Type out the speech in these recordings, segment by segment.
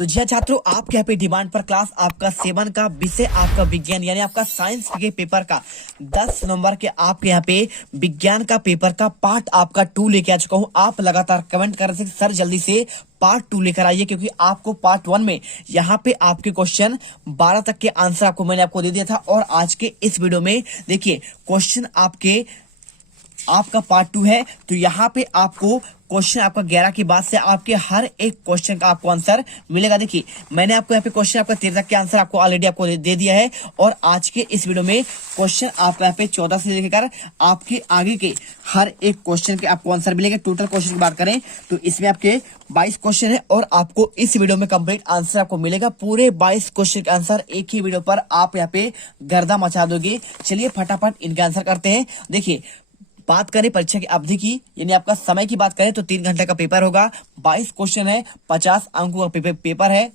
तो जी हाँ छात्रों, आपके यहाँ पे डिमांड पर क्लास आपका 7 का विषय आपका विज्ञान यानी आपका साइंस के पेपर का 10 नंबर के आपके यहाँ पे विज्ञान का पेपर का पार्ट आपका 2 लेके आ चुका हूँ। आप लगातार कमेंट कर रहे थे सर जल्दी से पार्ट 2 लेकर आइए, क्योंकि आपको पार्ट 1 में यहाँ पे आपके क्वेश्चन 12 तक के आंसर आपको मैंने आपको दे दिया था। और आज के इस वीडियो में देखिए क्वेश्चन आपका पार्ट 2 है। तो यहाँ पे आपको क्वेश्चन आपका 11 के बाद से आपके हर एक क्वेश्चन का आपको आंसर मिलेगा। देखिए मैंने आपको यहाँ पे क्वेश्चन आपका 13 तक के आंसर आपको ऑलरेडी आपको दे दिया है। और आज के इस वीडियो में क्वेश्चन आपका यहाँ पे 14 से लेकर आपके आगे के हर एक क्वेश्चन के आपको आंसर मिलेंगे। टोटल क्वेश्चन की बात करें तो इसमें आपके 22 क्वेश्चन है और आपको इस वीडियो में कंप्लीट आंसर आपको मिलेगा। पूरे 22 क्वेश्चन के आंसर एक ही वीडियो पर आप यहाँ पे गर्दा मचा दोगे। चलिए फटाफट इनके आंसर करते हैं। देखिए बात करें परीक्षा की अवधि की यानी आपका समय की बात करें तो 3 घंटे का पेपर होगा। 22 क्वेश्चन है, 50 अंकों का पेपर है।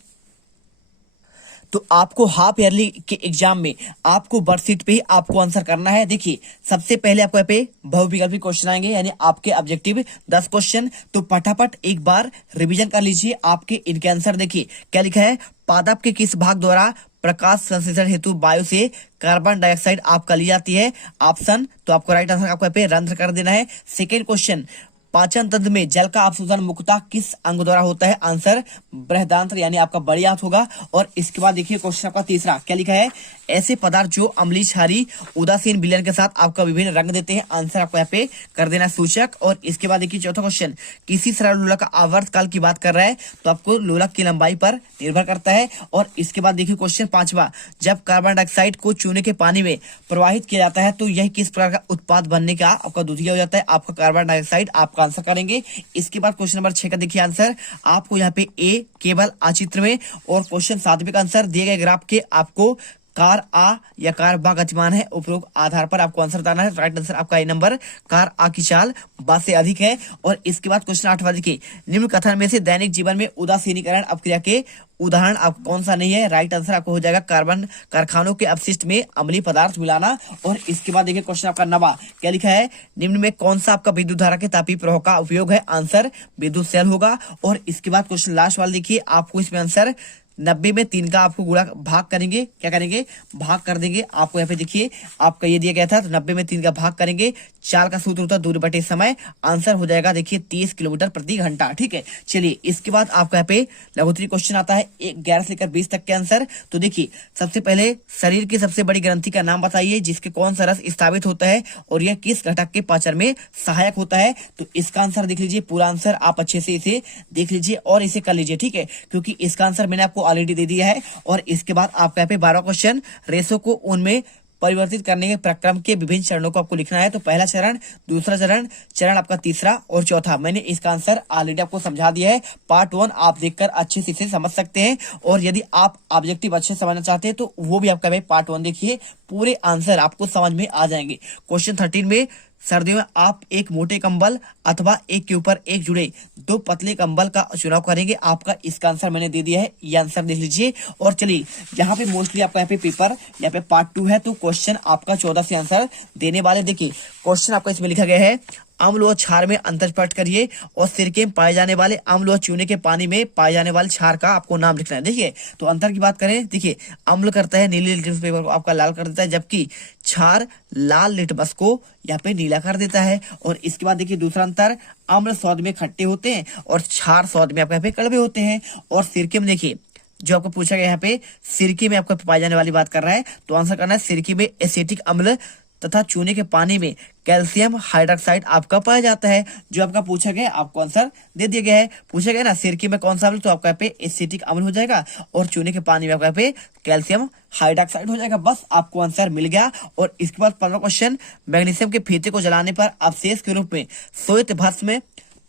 तो आपको हाफ ईयरली के एग्जाम में आपको वर्कशीट पे ही आपको आंसर करना है। देखिए सबसे पहले आपको यहाँ पे बहुविकल्पी क्वेश्चन आएंगे यानी आपके ऑब्जेक्टिव 10 क्वेश्चन। तो फटाफट एक बार रिवीजन कर लीजिए आपके इनके आंसर। देखिए क्या लिखा है, पादप के किस भाग द्वारा प्रकाश संश्लेषण हेतु वायु से कार्बन डाइऑक्साइड आपका ली जाती है। ऑप्शन तो आपको राइट आंसर आपको यहाँ पे रंध्र कर देना है। सेकेंड क्वेश्चन, पाचन तंत्र में जल का अवशोषण मुख्यतः किस अंग द्वारा होता है। आंसर बृहदांत्र यानी आपका बड़ी आंत होगा। और इसके बाद देखिए क्वेश्चन आपका तीसरा क्या लिखा है, ऐसे पदार्थ जो अम्लीय क्षारीय उदासीन विलयन के साथ आपका विभिन्न रंग देते हैं। आंसर आपको यहाँ पे कर देना सूचक। और इसके बाद देखिए चौथा क्वेश्चन, किसी सरल लोलक का आवर्त काल की बात कर रहा है तो आपको लोलक की लंबाई पर निर्भर करता है। और इसके बाद देखिए क्वेश्चन पांचवा, जब कार्बन डाइऑक्साइड को चूने के पानी में प्रवाहित किया जाता है तो यह किस प्रकार का उत्पाद बनने का आपका द्वितीय हो जाता है। आपका कार्बन डाइऑक्साइड आपका आंसर करेंगे। इसके बाद क्वेश्चन नंबर 6 का देखिए आंसर आपको यहाँ पे ए केवल आचित्र में। और क्वेश्चन 7 का आंसर दिए गए ग्राफ के आपको कार आ या कार बा गतिमान है उपरोक्त आधार पर आपको आंसर बताना है। राइट आंसर आपका ए नंबर, कार आ की चाल बा से अधिक है। और इसके बाद क्वेश्चन 8वां देखिए, निम्न कथन में से दैनिक जीवन में उदासीनीकरण अपक्रिया के उदाहरण आप कौन सा नहीं है। राइट आंसर आपको हो जाएगा कार्बन कारखानों के अपशिष्ट में अम्लीय पदार्थ मिलाना। और इसके बाद देखिए क्वेश्चन आपका 9वां क्या लिखा है, निम्न में कौन सा आपका विद्युत धारा के तापीय प्रवाह का उपयोग है। आंसर विद्युत सेल होगा। और इसके बाद क्वेश्चन लास्ट वाला देखिए आपको इसमें आंसर 90 में 3 का आपको गुणा भाग करेंगे। क्या करेंगे, भाग कर देंगे। आपको यहाँ पे देखिए आपका ये दिया गया था तो 90 में 3 का भाग करेंगे। चाल का सूत्र होता है दूरी बटे समय। आंसर हो जाएगा देखिए 30 किलोमीटर प्रति घंटा। ठीक है, चलिए इसके बाद आपका यहाँ पे लघुत्तरी क्वेश्चन आता है 11 से लेकर 20 तक के आंसर। तो देखिए सबसे पहले शरीर की सबसे बड़ी ग्रंथि का नाम बताइए जिसके कौन सा रस स्थापित होता है और यह किस घटक के पाचन में सहायक होता है। तो इसका आंसर देख लीजिए, पूरा आंसर आप अच्छे से इसे देख लीजिए और इसे कर लीजिए। ठीक है, क्योंकि इसका आंसर मैंने आपको ऑलरेडी दे दिया है। और इसके बाद आपका यहाँ पे 12 क्वेश्चन, रेशो को उनमें परिवर्तित करने के प्रक्रम के विभिन्न चरणों को आपको लिखना है। तो पहला चरण, दूसरा चरण आपका तीसरा और चौथा। मैंने इसका आंसर ऑलरेडी आपको समझा दिया है। पार्ट 1 आप देखकर अच्छे से इसे समझ सकते हैं। और यदि आप ऑब्जेक्टिव अच्छे समझना चाहते हैं तो वो भी आपका पार्ट 1 देखिए, पूरे आंसर आपको समझ में आ जाएंगे। क्वेश्चन 13 में, सर्दियों में आप एक मोटे कंबल अथवा एक के ऊपर एक जुड़े 2 पतले कंबल का चुनाव करेंगे। आपका इसका आंसर मैंने दे दिया है, ये आंसर देख लीजिए। और चलिए यहाँ पे मोस्टली आपका यहाँ पे पेपर यहाँ पे पार्ट 2 है तो क्वेश्चन आपका 14 से आंसर देने वाले। देखिए क्वेश्चन आपका इसमें लिखा गया है, अम्ल व क्षार में अंतर स्पष्ट करिए और सिरके में पाए जाने वाले अम्ल व चूने के पानी में पाए जाने वाले क्षार का आपको नाम लिखना है। देखिए तो अंतर की बात करें, देखिए अम्ल करता है नीले लिटमस पेपर को आपका लाल कर देता है, जबकि क्षार लाल लिटमस को यहाँ पे नीला कर देता है। और इसके बाद देखिए दूसरा अंतर, अम्ल स्वाद में खट्टे होते हैं और क्षार स्वाद में आपका यहाँ पे कड़वे होते हैं। और सिरके में देखिए जो आपको पूछा गया यहाँ पे सिरके में आपको पाए जाने वाली बात कर रहा है तो आंसर करना है सिरके में एसिटिक अम्ल तथा चूने के पानी में कैल्शियम हाइड्रोक्साइड आपका पाया जाता है। जो आपका पूछा गया आपको आंसर दे दिया गया है। पूछा गया ना सिरके में कौन सा अम्ल, तो आपका यहाँ पे एसिटिक अम्ल हो जाएगा और चूने के पानी में आपका यहाँ पे कैल्शियम हाइड्रोक्साइड हो जाएगा। बस आपको आंसर मिल गया। और इसके बाद 15 क्वेश्चन, मैग्नीशियम के फीते को जलाने पर अवशेष के रूप में श्वेत भस्म में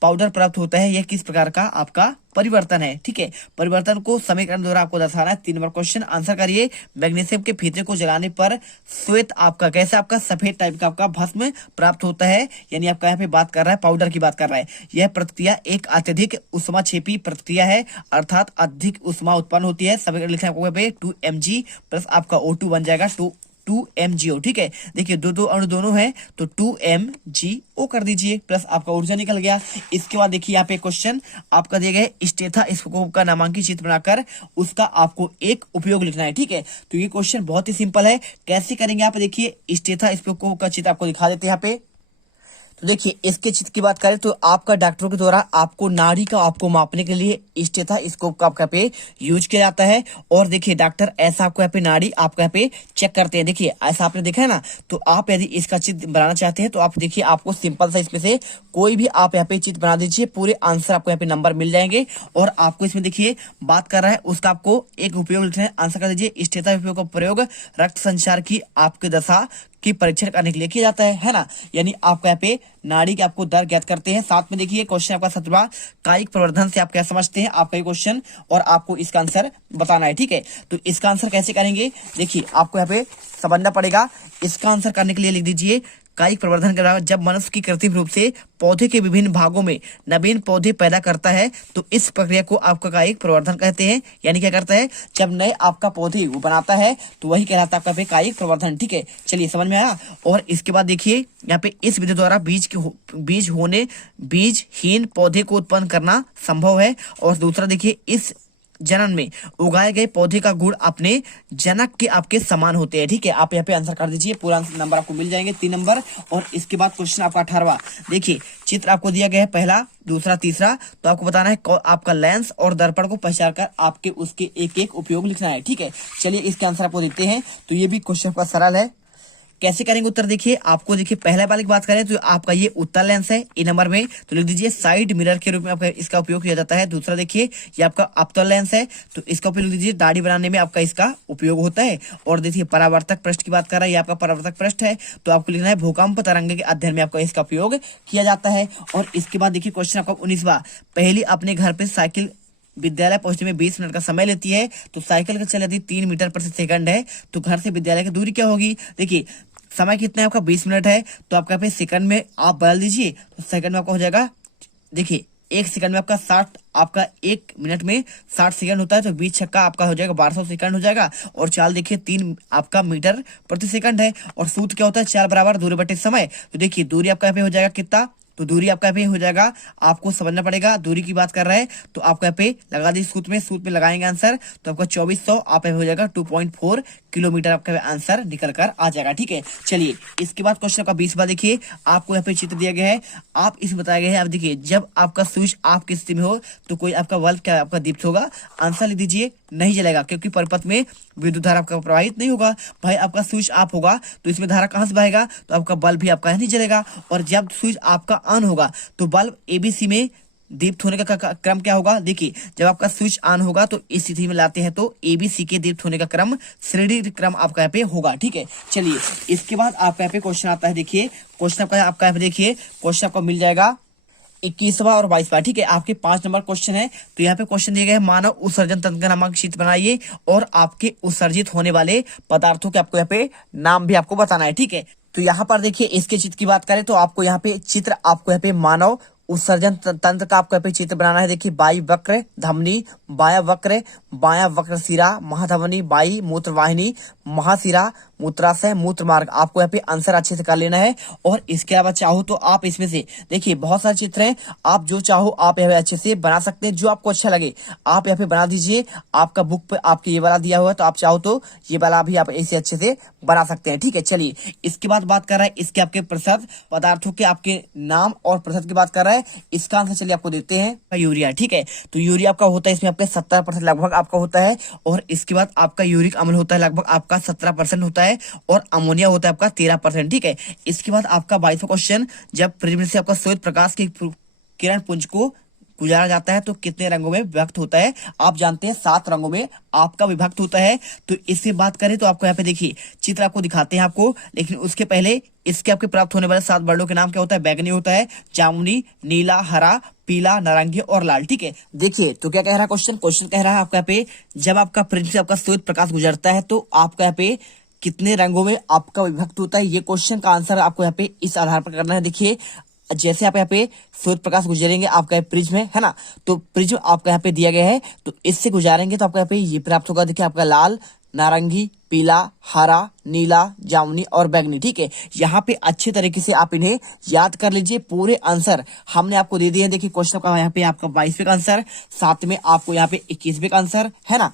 पाउडर प्राप्त होता है, यह किस प्रकार का आपका परिवर्तन है। ठीक है, परिवर्तन को समीकरण द्वारा आपको दर्शाना है। 3 नंबर क्वेश्चन आंसर करिए, मैग्नीशियम के फीते को जलाने पर श्वेत आपका कैसे आपका सफेद टाइप का आपका भस्म प्राप्त होता है, यानी आपका यहाँ पे बात कर रहा है पाउडर की बात कर रहा है। यह प्रक्रिया एक अत्यधिक उष्माक्षेपी प्रक्रिया है, अर्थात अधिक उष्मा उत्पन्न होती है। समीकरण लिखना है 2 mg प्लस आपका O2 बन जाएगा 2 2mgO। ठीक है, देखिए दो दो अणु दोनों है तो 2mgO कर दीजिए, प्लस आपका ऊर्जा निकल गया। इसके बाद देखिए यहाँ पे क्वेश्चन आपका दिया गया है, स्टेथोस्कोप का नामांकित चित्र बनाकर उसका आपको एक उपयोग लिखना है। ठीक है, तो ये क्वेश्चन बहुत ही सिंपल है। कैसे करेंगे आप देखिए, स्टेथोस्कोप का चित्र आपको दिखा देते हैं यहाँ पे। तो देखिए इसके चित्र की बात करें तो आपका डॉक्टरों के द्वारा आपको नाड़ी का आपको मापने के लिए स्टेथोस्कोप का आपका यहाँ पे यूज किया जाता है। और देखिए डॉक्टर ऐसा आपको यहाँ पे नाड़ी आपको यहाँ पे चेक करते हैं। देखिए ऐसा आपने देखा है ना, तो आप यदि इसका चित्र बनाना चाहते हैं तो आप देखिए आपको सिंपल सा इसमें से कोई भी आप यहाँ पे चित्र बना दीजिए, पूरे आंसर आपको यहाँ पे नंबर मिल जाएंगे। और आपको इसमें देखिए बात कर रहा है उसका आपको एक उपयोग लिखना है, आंसर कर दीजिए। स्टेथोस्कोप का प्रयोग रक्त संचार की आपकी दशा की परीक्षण करने के लिए किया जाता है ना, यानी आपको यहाँ पे नाड़ी के आपको दर ज्ञात करते हैं। साथ में देखिए क्वेश्चन आपका 17वां, कायिक प्रवर्धन से आप क्या समझते हैं, आपका ये क्वेश्चन और आपको इसका आंसर बताना है। ठीक है, तो इसका आंसर कैसे करेंगे, देखिए आपको यहाँ पे समझना पड़ेगा। इसका आंसर करने के लिए लिख दीजिए, कायिक प्रवर्धन के दौरान जब मनुष्य की कृत्रिम रूप से पौधे के विभिन्न भागों में नवीन पौधे पैदा करता है तो इस प्रक्रिया को आपका कायिक प्रवर्धन कहते हैं। यानी क्या करता है, जब नए आपका पौधे वो बनाता है तो वही कहलाता है आपका कायिक प्रवर्धन। ठीक है, चलिए समझ में आया। और इसके बाद देखिए यहाँ पे इस विधि द्वारा बीजहीन पौधे को उत्पन्न करना संभव है। और दूसरा देखिए, इस जनन में उगाए गए पौधे का गुण अपने जनक के आपके समान होते हैं। ठीक है, आप यहाँ पे आंसर कर दीजिए, पूरा नंबर आपको मिल जाएंगे 3 नंबर। और इसके बाद क्वेश्चन आपका 18वां, देखिए चित्र आपको दिया गया है पहला, दूसरा, तीसरा, तो आपको बताना है आपका लेंस और दर्पण को पहचान कर आपके उसके एक एक उपयोग लिखना है। ठीक है, चलिए इसके आंसर आपको देखते हैं। तो ये भी क्वेश्चन आपका सरल है, कैसे करेंगे उत्तर देखिए। आपको देखिए पहला वाले की बात करें तो आपका ये उत्तर लेंस है ए नंबर में, तो लिख दीजिए साइड मिरर के रूप में आपका इसका उपयोग किया जाता है। दूसरा देखिए ये आपका अवतल लेंस है, तो इसका उपयोग लिख दीजिए दाढ़ी बनाने में आपका इसका उपयोग होता है। और देखिए परावर्तक पृष्ठ की बात कर रहा है, ये आपका परावर्तक पृष्ठ है, तो आपको लिखना है भूकंप तरंग के अध्ययन में आपका इसका उपयोग किया जाता है। और इसके बाद देखिए क्वेश्चन आपका 19वां, पहली अपने घर पे साइकिल विद्यालय पहुंचने में 20 मिनट का समय लेती है, तो साइकिल का चल यदि 3 मीटर प्रति सेकंड है तो घर से विद्यालय की दूरी क्या होगी। देखिए समय कितना है आपका 20 मिनट है, तो आपका पे सेकंड में आप बदल दीजिए, तो सेकंड में आपका हो जाएगा, देखिए 1 सेकंड में आपका 60, आपका 1 मिनट में 60 सेकंड होता है, तो 20 छक्का आपका हो जाएगा 1200 सेकंड हो जाएगा। और चाल देखिए 3 आपका मीटर प्रति सेकंड है। और सूत्र क्या होता है, चाल बराबर दूरी बटे समय। तो देखिए दूरी आपका यहाँ पे हो जाएगा कितना, तो दूरी आपका पे हो जाएगा, आपको समझना पड़ेगा दूरी की बात कर रहा है, तो आपका पे लगा दी सूत्र में लगाएंगे आंसर, तो आपका 2400 आप हो जाएगा 2.4 किलोमीटर आपका आंसर निकल कर आ जाएगा। ठीक है, चलिए इसके बाद क्वेश्चन का 20वां देखिए, आपको यहाँ पे चित्र दिया गया है, आप इस बताया गया है। आप देखिए जब आपका स्विच आप की स्थिति में हो तो कोई आपका बल्ब क्या आपका दीप्त होगा, आंसर लिख दीजिए नहीं जलेगा, क्योंकि परिपथ में विद्युत धारा आपका प्रवाहित नहीं होगा। भाई आपका स्विच ऑफ होगा तो इसमें धारा कहां से बहेगा, तो आपका बल्ब भी आपका नहीं जलेगा। और जब स्विच आपका ऑन होगा तो बल्ब एबीसी में दीप्त होने का क्रम क्या होगा, देखिए जब आपका स्विच ऑन होगा तो इस स्थिति में लाते हैं तो एबीसी के दीप्त होने का क्रम श्रेणी क्रम आपका यहाँ पे होगा। ठीक है, चलिए इसके बाद आपका यहाँ पे क्वेश्चन आता है, देखिए क्वेश्चन आपका यहाँ पे देखिए क्वेश्चन आपको मिल जाएगा 21वां और 22वां। ठीक है, आपके 5 नंबर क्वेश्चन है। तो यहाँ पे क्वेश्चन दिए गए हैं, मानव उत्सर्जन तंत्र का नामक चित्र बनाइए और आपके उत्सर्जित होने वाले पदार्थों के आपको यहाँ पे नाम भी आपको बताना है। ठीक है, तो यहाँ पर देखिए इसके चित्र की बात करें तो आपको यहाँ पे चित्र आपको यहाँ पे मानव उत्सर्जन तंत्र का आपको यहाँ पे चित्र बनाना है। देखिए बाई वक्र धमनी, बाया वक्र शिरा, महाधमनी, बाई मूत्रवाहिनी, महाशिरा, मूत्राशय, मूत्र मार्ग, आपको यहाँ पे आंसर अच्छे से कर लेना है। और इसके अलावा चाहो तो आप इसमें से देखिए बहुत सारे चित्र हैं, आप जो चाहो आप यहाँ पे अच्छे से बना सकते हैं, जो आपको अच्छा लगे आप यहाँ पे बना दीजिए। आपका बुक पे आपके ये वाला दिया हुआ है, तो आप चाहो तो ये वाला भी आप ऐसे अच्छे से बना सकते हैं। ठीक है, चलिए इसके बाद बात कर रहा है इसके आपके प्रतिशत पदार्थों के आपके नाम और प्रतिशत की बात कर रहा है। इसका आंसर चलिए आपको देते हैं यूरिया। ठीक है, तो यूरिया आपका होता है इसमें आपके 70% लगभग आपका होता है। और इसके बाद आपका यूरिक अम्ल होता है लगभग आपका 17% होता है, और अमोनिया होता है आपका 13%। ठीक है, इसके बाद आपका 22वां क्वेश्चन, जब प्रिज्म से आपका श्वेत प्रकाश की किरण पुंज को गुजारा जाता है तो कितने रंगों में विभक्त होता है, आप जानते हैं 7 रंगों में आपका विभक्त होता है। तो इससे बात करें तो आपको यहाँ पे देखिए चित्र आपको दिखाते हैं आपको, लेकिन उसके पहले इसके आपके प्राप्त होने वाले 7 वर्णों के नाम क्या होता है, बैगनी होता है, जामुनी, नीला, हरा, पीला, नारंगी और लाल। ठीक है, देखिए तो क्या कह रहा है क्वेश्चन कह रहा है आपका यहाँ पे, जब आपका प्रिज्म से आपका श्वेत प्रकाश गुजरता है तो आपका यहाँ पे कितने रंगों में आपका विभक्त होता है। ये क्वेश्चन का आंसर आपको यहाँ पे इस आधार पर करना है। देखिए जैसे आप यहाँ पे श्वेत प्रकाश गुजरेंगे, आपका प्रिज्म है ना, तो प्रिज्म आपका यहाँ पे दिया गया है, तो इससे गुजारेंगे तो आपका यहाँ पे ये प्राप्त होगा। देखिए आपका लाल, नारंगी, पीला, हरा, नीला, जामुनी और बैंगनी। ठीक है, यहाँ पे अच्छे तरीके से आप इन्हें याद कर लीजिए। पूरे आंसर हमने आपको दे दिए हैं। देखिए क्वेश्चन का यहाँ पे आपका 22वें का आंसर, साथ में आपको यहाँ पे 21वें का आंसर है ना,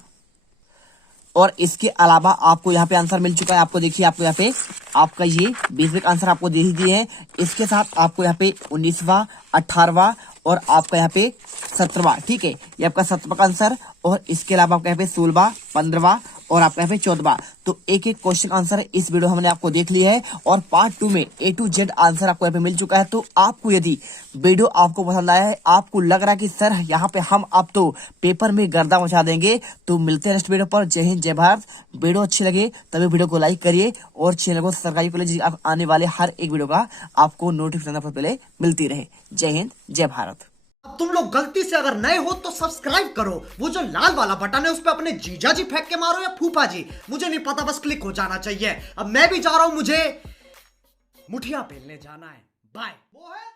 और इसके अलावा आपको यहाँ पे आंसर मिल चुका है। आपको देखिए, आपको यहाँ पे आपका ये 20वें का आंसर आपको दे ही दिए हैं। इसके साथ आपको यहाँ पे 19वां, 18वां और आपका यहाँ पे 17वां। ठीक है, ये आपका 17वां का आंसर, और इसके अलावा आपका यहाँ पे 16वां, 15वां और आपका यहाँ पे 14वां। तो एक एक क्वेश्चन आंसर इस वीडियो हमने आपको देख लिया है, और पार्ट 2 में A to Z आंसर आपको यहाँ पे मिल चुका है। तो आपको यदि वीडियो आपको पसंद आया है, आपको लग रहा है कि सर यहाँ पे हम अब तो पेपर में गर्दा मचा देंगे, तो मिलते हैं नेक्स्ट वीडियो पर। जय हिंद, जय भारत। वीडियो अच्छी लगे तभी वीडियो को लाइक करिए, और चैनल को सरकारी कॉलेज आने वाले हर एक वीडियो का आपको नोटिफिकेशन सबसे पहले मिलती रहे। जय हिंद, जय भारत। अब तुम लोग गलती से अगर नए हो तो सब्सक्राइब करो, वो जो लाल वाला बटन है उस पर अपने जीजा जी फेंक के मारो या फूफा जी, मुझे नहीं पता, बस क्लिक हो जाना चाहिए। अब मैं भी जा रहा हूं, मुझे मुठिया पेलने जाना है। बाय। वो है